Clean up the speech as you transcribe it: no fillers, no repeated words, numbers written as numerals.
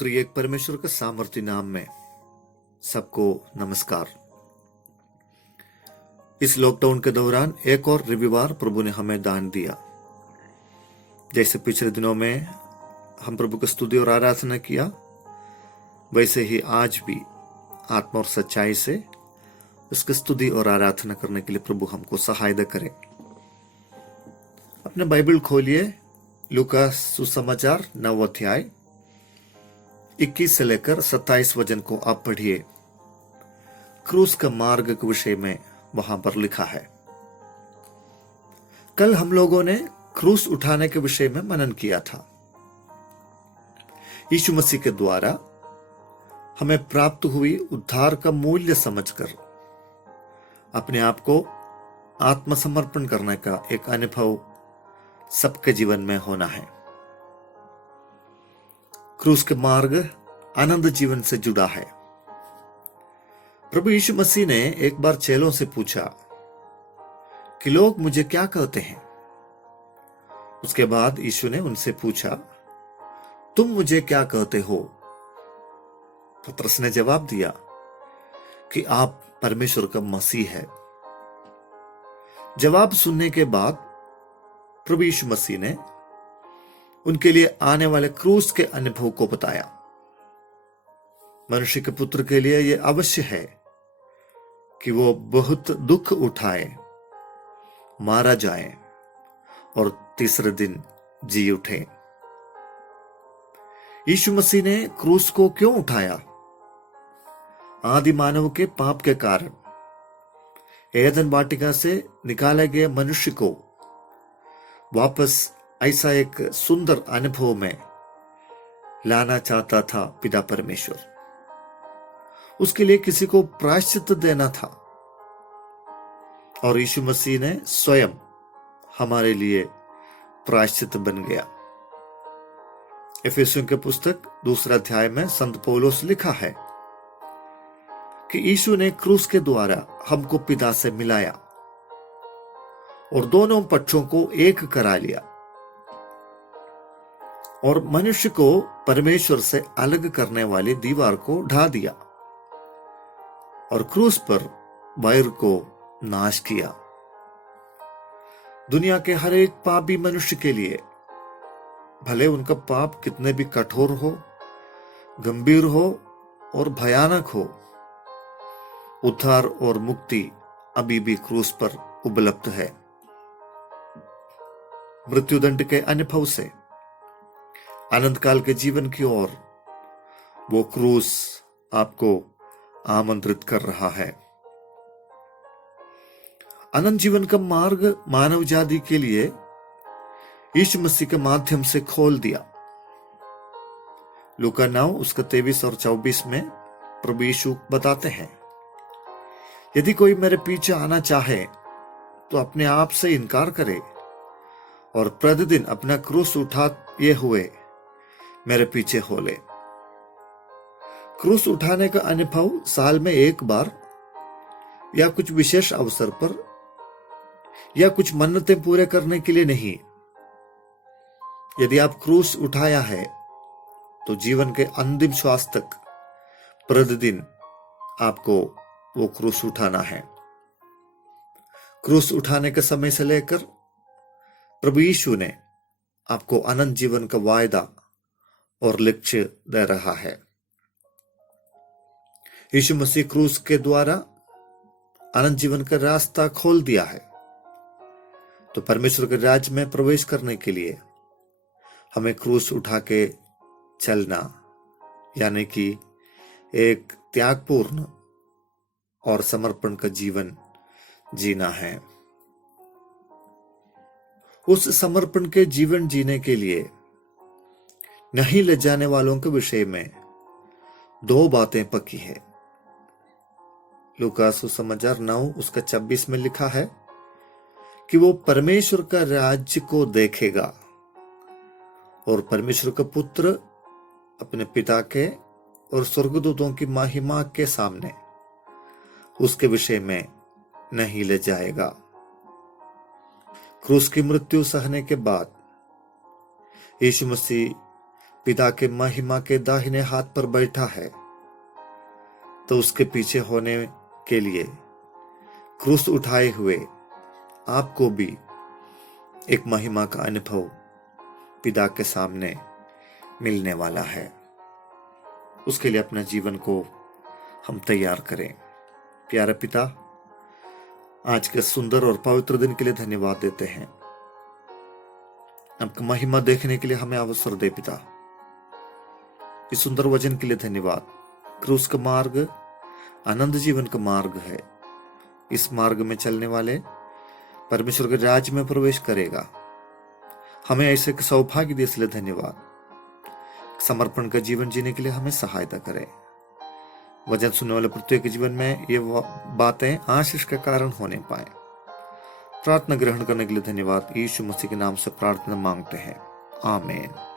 त्रिएक परमेश्वर के सामर्थ्य नाम में सबको नमस्कार। इस लॉकडाउन के दौरान एक और रविवार प्रभु ने हमें दान दिया। जैसे पिछले दिनों में हम प्रभु की स्तुति और आराधना किया, वैसे ही आज भी आत्मा और सच्चाई से उसकी स्तुति और आराधना करने के लिए प्रभु हमको सहायता करे। अपने बाइबल खोलिए, लूका सुसमाचार 9 अध्याय 21 से लेकर 27 वचन को आप पढ़िए। क्रूस का मार्ग के विषय में वहां पर लिखा है। कल हम लोगों ने क्रूस उठाने के विषय में मनन किया था। यीशु मसीह के द्वारा हमें प्राप्त हुई उद्धार का मूल्य समझकर अपने आप को आत्मसमर्पण करने का एक अनुभव सबके जीवन में होना है। क्रूस के मार्ग आनंद जीवन से जुड़ा है। प्रभु यीशु मसीह ने एक बार चेलों से पूछा कि लोग मुझे क्या कहते हैं। उसके बाद यीशु ने उनसे पूछा, तुम मुझे क्या कहते हो? पतरस ने जवाब दिया कि आप परमेश्वर का मसीह है। जवाब सुनने के बाद प्रभु यीशु मसीह ने उनके लिए आने वाले क्रूस के अनुभव को बताया। मनुष्य के पुत्र के लिए यह अवश्य है कि वो बहुत दुख उठाए, मारा जाए और तीसरे दिन जी उठे। यीशु मसीह ने क्रूस को क्यों उठाया? आदि मानव के पाप के कारण एदन वाटिका से निकाले गए मनुष्य को वापस ऐसा एक सुंदर अनुभव में लाना चाहता था पिता परमेश्वर। उसके लिए किसी को प्रायश्चित देना था और यीशु मसीह ने स्वयं हमारे लिए प्रायश्चित बन गया। इफिसियों के पुस्तक 2 अध्याय में संत पौलुस लिखा है कि यीशु ने क्रूस के द्वारा हमको पिता से मिलाया और दोनों पक्षों को एक करा लिया और मनुष्य को परमेश्वर से अलग करने वाली दीवार को ढा दिया और क्रूस पर वैर को नाश किया। दुनिया के हर एक पापी मनुष्य के लिए, भले उनका पाप कितने भी कठोर हो, गंभीर हो और भयानक हो, उद्धार और मुक्ति अभी भी क्रूस पर उपलब्ध है। मृत्युदंड के अनुभव से अनंत काल के जीवन की ओर वो क्रूस आपको आमंत्रित कर रहा है। अनंत जीवन का मार्ग मानव जाति के लिए यीशु मसीह के माध्यम से खोल दिया। लूका 9 उसका 23 और 24 में प्रभु यीशु बताते हैं, यदि कोई मेरे पीछे आना चाहे तो अपने आप से इनकार करे और प्रतिदिन अपना क्रूस उठाए हुए मेरे पीछे हो ले। क्रूस उठाने का अनुभव साल में एक बार या कुछ विशेष अवसर पर या कुछ मन्नतें पूरे करने के लिए नहीं। यदि आप क्रूस उठाया है तो जीवन के अंतिम श्वास तक प्रतिदिन आपको वो क्रूस उठाना है। क्रूस उठाने के समय से लेकर प्रभु यीशु ने आपको अनंत जीवन का वायदा और लक्ष्य दे रहा है। यीशु मसीह क्रूस के द्वारा अनंत जीवन का रास्ता खोल दिया है। तो परमेश्वर के राज्य में प्रवेश करने के लिए हमें क्रूस उठा के चलना, यानी कि एक त्यागपूर्ण और समर्पण का जीवन जीना है। उस समर्पण के जीवन जीने के लिए नहीं ले जाने वालों के विषय में 2 बातें पक्की है। लूका सुसमाचार 9 उसका 26 में लिखा है कि वो परमेश्वर का राज्य को देखेगा और परमेश्वर का पुत्र अपने पिता के और स्वर्गदूतों की महिमा के सामने उसके विषय में नहीं ले जाएगा। क्रूस की मृत्यु सहने के बाद यीशु मसीह पिता के महिमा के दाहिने हाथ पर बैठा है, तो उसके पीछे होने के लिए क्रूस उठाए हुए आपको भी एक महिमा का अनुभव पिता के सामने मिलने वाला है। उसके लिए अपने जीवन को हम तैयार करें। प्यारे पिता, आज के सुंदर और पवित्र दिन के लिए धन्यवाद देते हैं। आपका महिमा देखने के लिए हमें अवसर दे पिता। इस सुंदर वचन के लिए धन्यवाद। क्रूस का मार्ग आनंद जीवन का मार्ग है। इस मार्ग में चलने वाले परमेश्वर के राज्य में प्रवेश करेगा। हमें ऐसे सौभाग्य दे, इसलिए धन्यवाद। समर्पण का जीवन जीने के लिए हमें सहायता करें। वचन सुनने वाले प्रत्येक जीवन में ये बातें आशीष का कारण होने पाए। प्रार्थना ग्रहण करने के लिए धन्यवाद। यीशु मसीह के नाम से प्रार्थना मांगते हैं, आमीन।